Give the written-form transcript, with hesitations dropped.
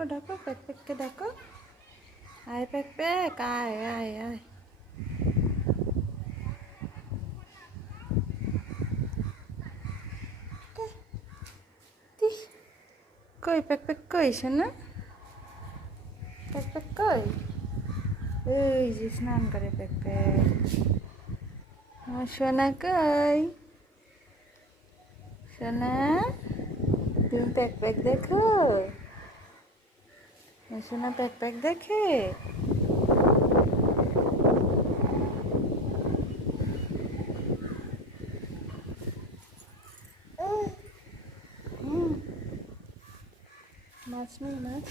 ডাকো ডাকো প্যাক প্যাককে ডাকো। আয় প্যাক প্যাক, আয় আয় আয়। কই প্যাক প্যাক কই শোনা? প্যাক প্যাক কই? এই যে স্নান করে প্যাক প্যাক। আমার সোনা কই? সোনা তুমি প্যাক প্যাক দেখো? সোনা প্যাক প্যাক দেখে? মাছ নেই মাছ।